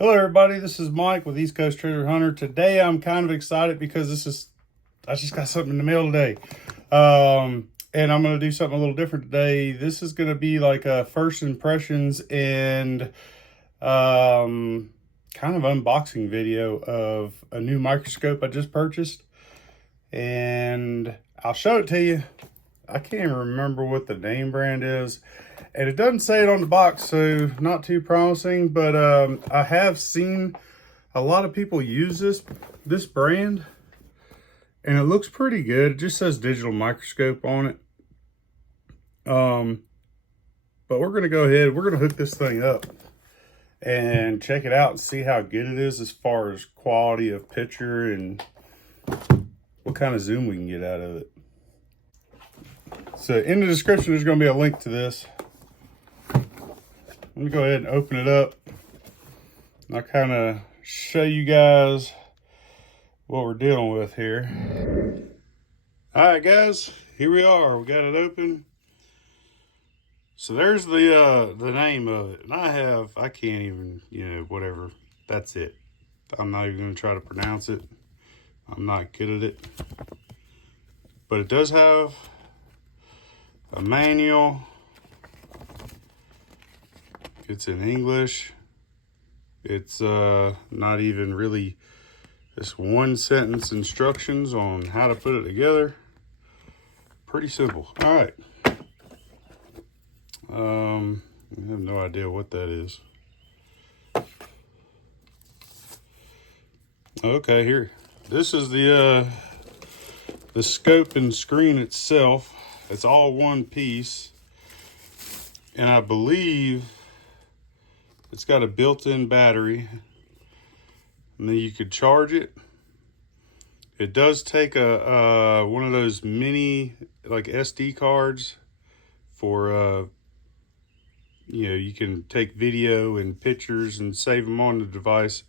Hello everybody, this is Mike with East Coast Treasure Hunter. Today I'm kind of excited because I just got something in the mail today. And I'm going to do something a little different today. This is going to be like a first impressions and kind of unboxing video of a new microscope I just purchased. And I'll show it to you. I can't even remember what the name brand is. And it doesn't say it on the box, so not too promising, but I have seen a lot of people use this brand, and it looks pretty good. It just says digital microscope on it. But we're gonna go ahead, we're gonna hook this thing up and check it out and see how good it is as far as quality of picture and what kind of zoom we can get out of it. So in the description, there's gonna be a link to this. Let me go ahead and open it up. I'll kind of show you guys what we're dealing with here. All right, guys, here we are. We got it open. So there's the name of it. And I can't even, whatever. That's it. I'm not even going to try to pronounce it. I'm not good at it. But it does have a manual. It's in English. It's not even really just one sentence instructions on how to put it together. Pretty simple. All right. I have no idea what that is. Okay, here. This is the scope and screen itself. It's all one piece. And I believe it's got a built-in battery, and then you could charge it. It does take a one of those mini like SD cards for you can take video and pictures and save them on the device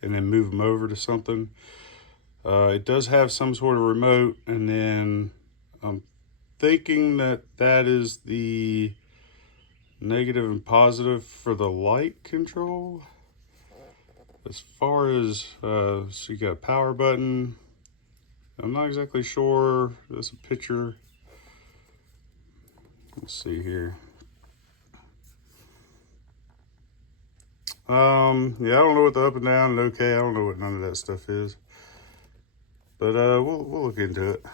and then move them over to something. It does have some sort of remote, and then I'm thinking that is the negative and positive for the light control. As far as so you got a power button. I'm not exactly sure. There's a picture. Let's see here. Yeah, I don't know what the up and down and okay. I don't know what none of that stuff is. But we'll look into it.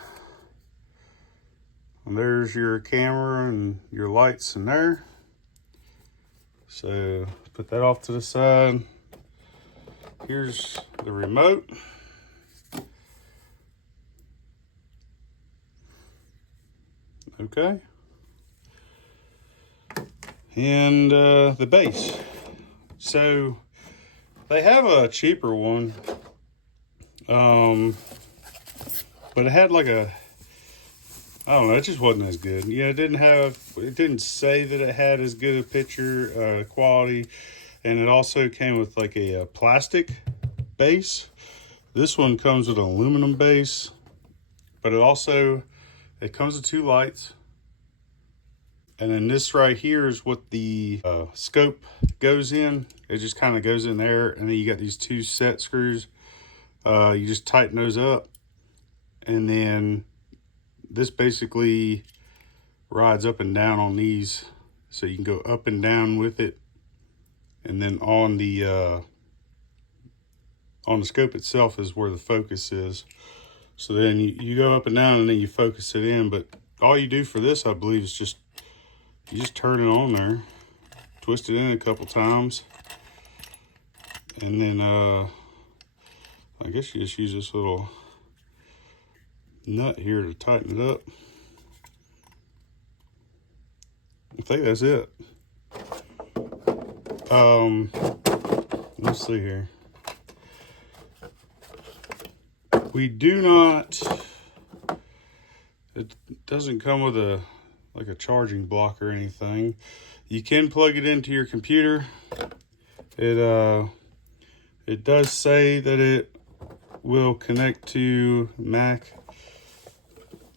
And there's your camera and your lights in there. So put that off to the side. Here's the remote. Okay. And the base. So they have a cheaper one. But it had like I don't know, it just wasn't as good. Yeah, it didn't say that it had as good a picture quality. And it also came with like a plastic base. This one comes with an aluminum base, but it comes with two lights. And then this right here is what the scope goes in. It just kind of goes in there. And then you got these two set screws. You just tighten those up. And then this basically rides up and down on these, so you can go up and down with it. And then on the scope itself is where the focus is. So then you go up and down and then you focus it in. But all you do for this, I believe, is you just turn it on there, twist it in a couple times, and then I guess you just use this little nut here to tighten it up. I think that's it. Let's see here. We do not, it doesn't come with a charging block or anything. You can plug it into your computer. It does say that it will connect to Mac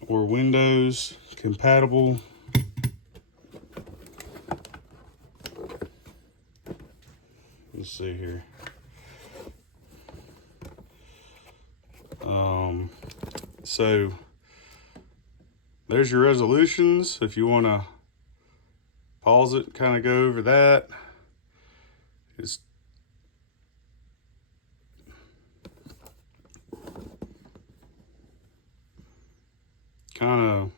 or Windows compatible. Let's see here. So there's your resolutions. If you want to pause it, kind of go over that. It's kind of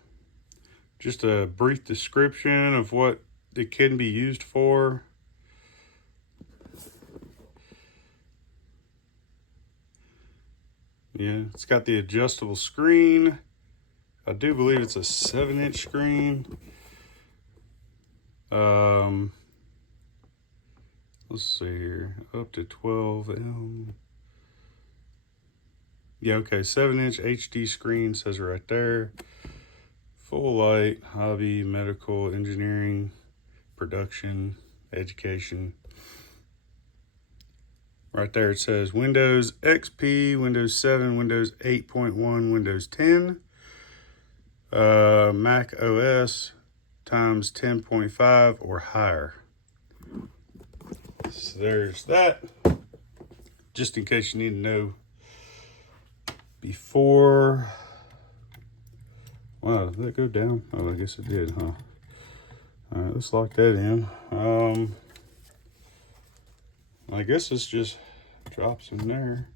just a brief description of what it can be used for. Yeah, it's got the adjustable screen. I do believe it's a 7-inch screen. Let's see here, up to 12M. Yeah, okay, 7-inch HD screen, says right there. Full light, hobby, medical, engineering, production, education. Right there it says Windows XP, Windows 7, Windows 8.1, Windows 10, Mac OS times 10.5 or higher. So there's that. Just in case you need to know before. Wow, did that go down? Oh, I guess it did, huh? All right, let's lock that in. I guess this just drops in there.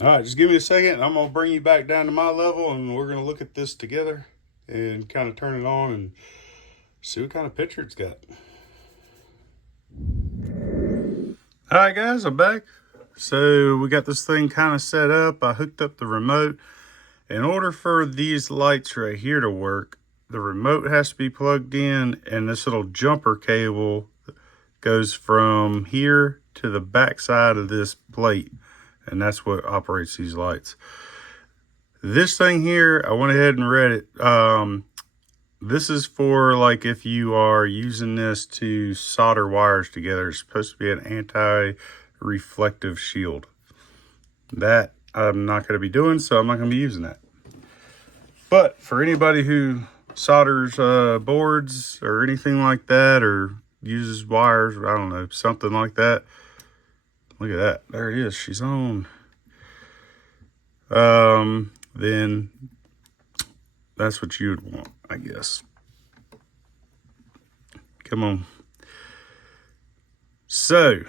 All right, just give me a second. I'm gonna bring you back down to my level and we're gonna look at this together and kind of turn it on and see what kind of picture it's got. All right, guys, I'm back. So we got this thing kind of set up. I hooked up the remote. In order for these lights right here to work, the remote has to be plugged in, and this little jumper cable goes from here to the back side of this plate, and that's what operates these lights. This thing here, I went ahead and read it. This is for like if you are using this to solder wires together. It's supposed to be an anti-reflective shield. That I'm not going to be doing, so I'm not going to be using that. But for anybody who solders boards or anything like that, or uses wires, I don't know, something like that. Look at that. There it is. She's on. Then that's what you would want, I guess. Come on. So,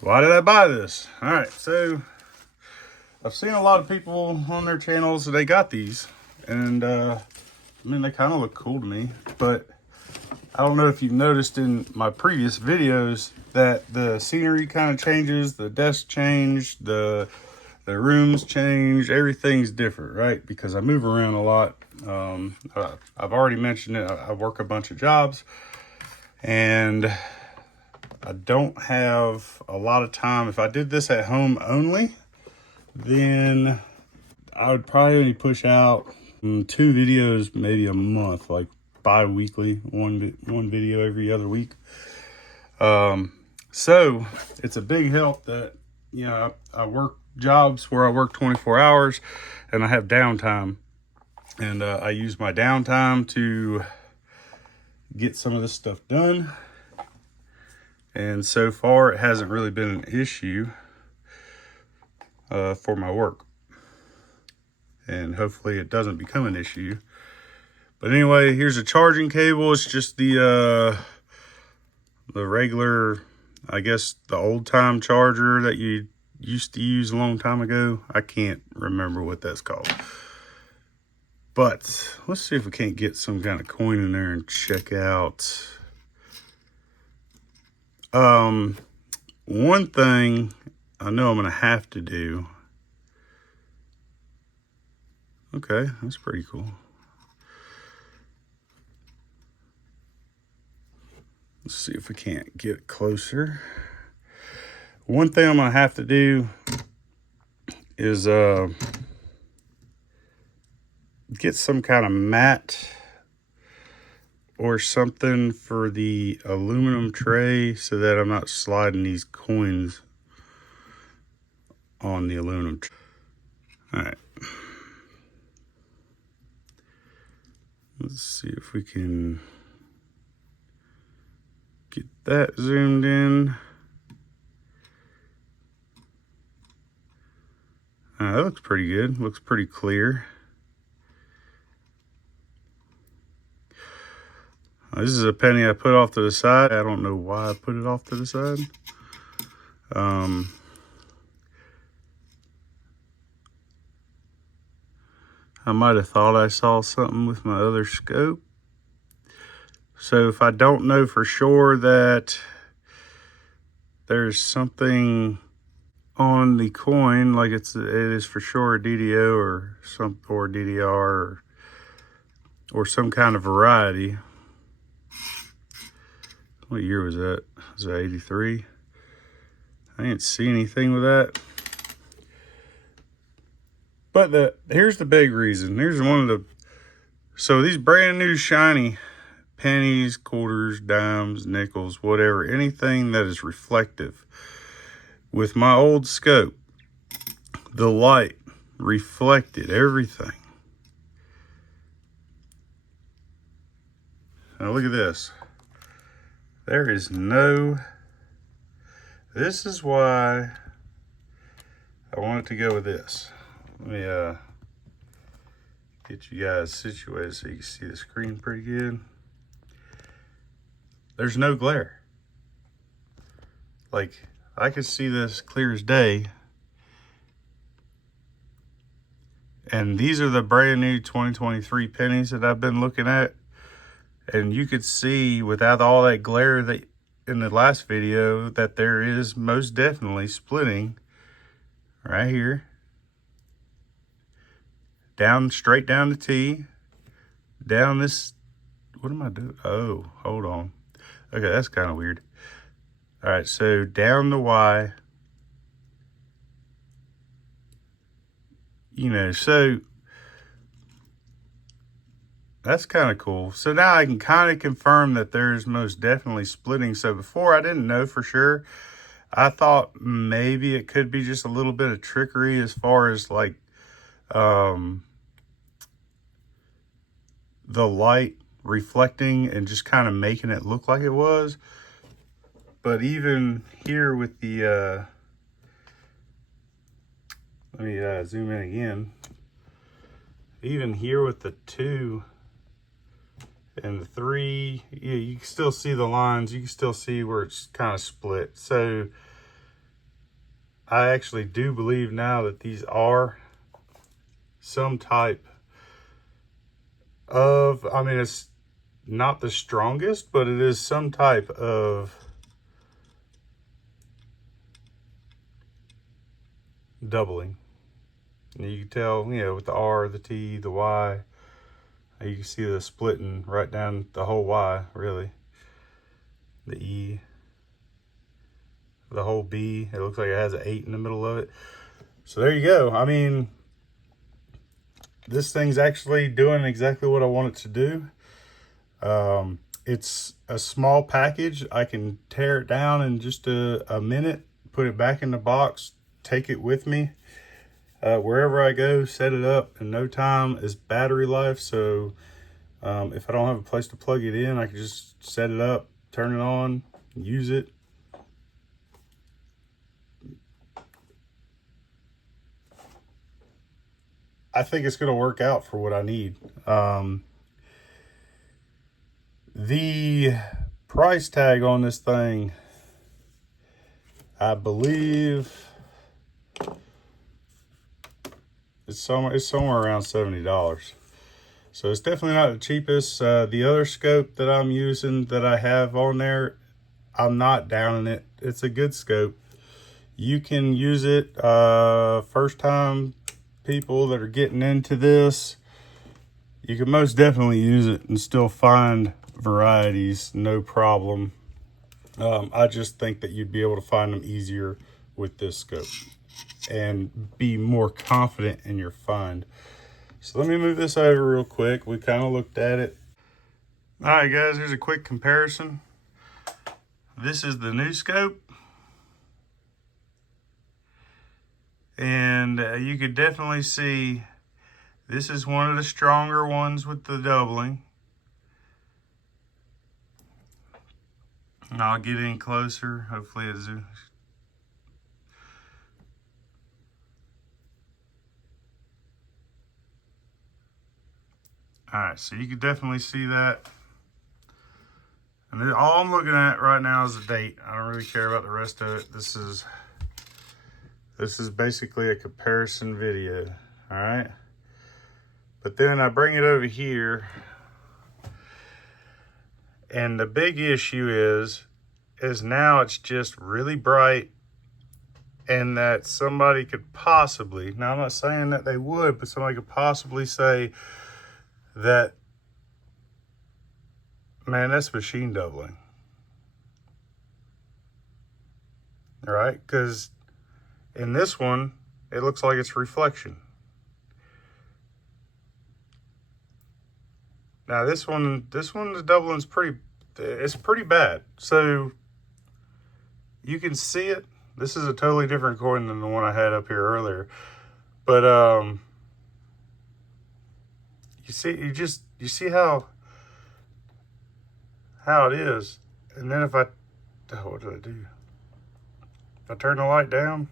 why did I buy this? All right, so I've seen a lot of people on their channels, they got these, and I mean, they kind of look cool to me, but I don't know if you've noticed in my previous videos that the scenery kind of changes, the desk changed, the rooms change, everything's different, right? Because I move around a lot. I've already mentioned it. I work a bunch of jobs, and I don't have a lot of time. If I did this at home only, then I would probably only push out 2 videos, maybe a month, like bi-weekly, one video every other week. So it's a big help that, you know, I work jobs where I work 24 hours and I have downtime, and I use my downtime to get some of this stuff done. And so far it hasn't really been an issue for my work, and hopefully it doesn't become an issue. But anyway, here's a charging cable. It's just the regular, I guess, the old time charger that you used to use a long time ago. I can't remember what that's called. But let's see if we can't get some kind of coin in there and check out. One thing I know I'm gonna have to do. Okay, that's pretty cool. Let's see if we can't get closer. One thing I'm gonna have to do is get some kind of mat or something for the aluminum tray so that I'm not sliding these coins on the aluminum tray. All right. Let's see if we can get that zoomed in. That looks pretty good. Looks pretty clear. This is a penny I put off to the side. I don't know why I put it off to the side. I might have thought I saw something with my other scope. So if I don't know for sure that there's something on the coin, like it is for sure a DDO or DDR or some kind of variety. What year was that? Was that 83? I didn't see anything with that. But here's the big reason. Here's one of the, so these brand new shiny pennies, quarters, dimes, nickels, whatever, anything that is reflective. With my old scope, the light reflected everything. Now look at this. There is no, this is why I wanted to go with this. Let me get you guys situated so you can see the screen pretty good. There's no glare. Like, I could see this clear as day. And these are the brand new 2023 pennies that I've been looking at. And you could see without all that glare that in the last video that there is most definitely splitting right here. Down, straight down the T. Down this, what am I doing? Oh, hold on. Okay, that's kind of weird. All right, so down the Y. You know, so that's kind of cool. So now I can kind of confirm that there's most definitely splitting. So before I didn't know for sure. I thought maybe it could be just a little bit of trickery as far as like the light reflecting and just kind of making it look like it was. But even here with the, let me zoom in again. Even here with the 2 and the 3, yeah, you can still see the lines. You can still see where it's kind of split. So I actually do believe now that these are some type of, I mean, it's not the strongest, but it is some type of doubling. And you can tell, you know, with the R, the T, the Y, you can see the splitting right down the whole Y, really. The E, the whole B, it looks like it has an 8 in the middle of it. So there you go. I mean, this thing's actually doing exactly what I want it to do. It's a small package. I can tear it down in just a minute, put it back in the box, take it with me. Wherever I go, set it up in no time. Is battery life, so if I don't have a place to plug it in, I can just set it up, turn it on, use it. I think it's going to work out for what I need. The price tag on this thing, I believe it's somewhere around $70. So it's definitely not the cheapest. The other scope that I'm using that I have on there, I'm not downing it. It's a good scope. You can use it first time people that are getting into this. You can most definitely use it and still find varieties, no problem. I just think that you'd be able to find them easier with this scope and be more confident in your find. So let me move this over real quick. We kind of looked at it. All right, guys, here's a quick comparison. This is the new scope. And you could definitely see this is one of the stronger ones with the doubling. And I'll get in closer. Hopefully it zooms. All right, so you can definitely see that. And then all I'm looking at right now is the date. I don't really care about the rest of it. This is basically a comparison video, all right? But then I bring it over here, and the big issue is now it's just really bright, and that somebody could possibly, now I'm not saying that they would, but somebody could possibly say that, man, that's machine doubling. All right, because in this one, it looks like it's reflection. Now this one, the doubling's it's pretty bad. So you can see it. This is a totally different coin than the one I had up here earlier. But you see how it is. And then if I, what do I do? If I turn the light down,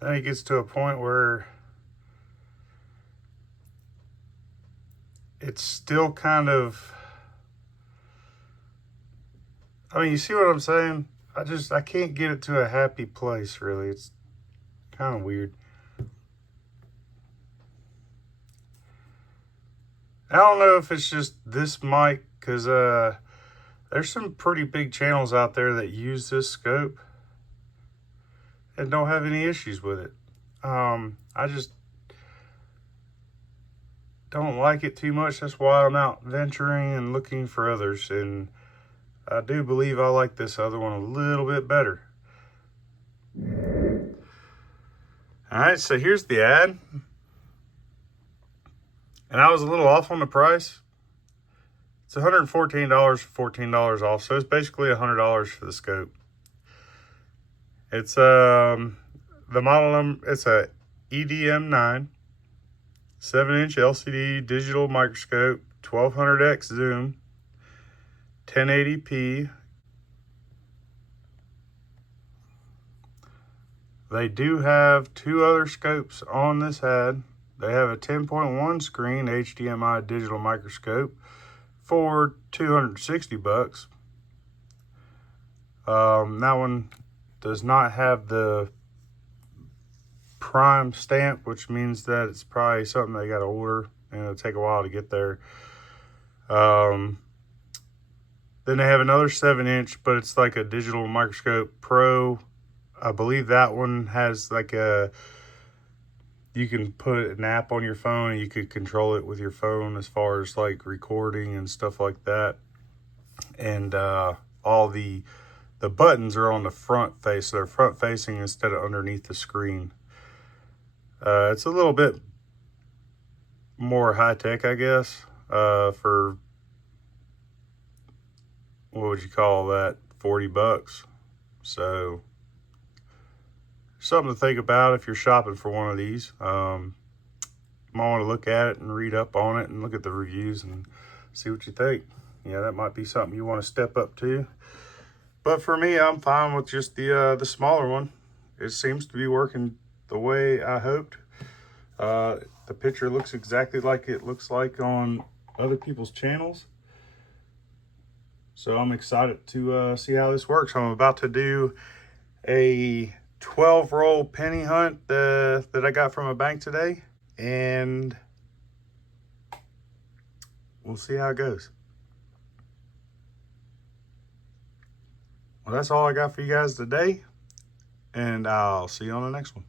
then it gets to a point where it's still kind of, I mean, you see what I'm saying? I can't get it to a happy place, really. It's kind of weird. I don't know if it's just this mic, because there's some pretty big channels out there that use this scope and don't have any issues with it. I just don't like it too much. That's why I'm out venturing and looking for others. And I do believe I like this other one a little bit better. All right, so here's the ad. And I was a little off on the price. It's $114 for $14 off. So it's basically $100 for the scope. It's the model number, it's a EDM9, 7-inch LCD digital microscope, 1200x zoom, 1080p. They do have two other scopes on this ad. They have a 10.1 screen HDMI digital microscope for $260. That one does not have the prime stamp, which means that it's probably something they got to order and it'll take a while to get there. Then they have another 7-inch, but it's like a digital microscope pro. I believe that one has like you can put an app on your phone and you could control it with your phone as far as like recording and stuff like that. And all the buttons are on the front face. So they're front facing instead of underneath the screen. It's a little bit more high tech, I guess, for, what would you call that, $40. So something to think about if you're shopping for one of these. You might want to look at it and read up on it and look at the reviews and see what you think. Yeah, that might be something you want to step up to. But for me, I'm fine with just the smaller one. It seems to be working the way I hoped. The picture looks exactly like it looks like on other people's channels. So I'm excited to see how this works. I'm about to do a 12-roll penny hunt that I got from a bank today. And we'll see how it goes. Well, that's all I got for you guys today. And I'll see you on the next one.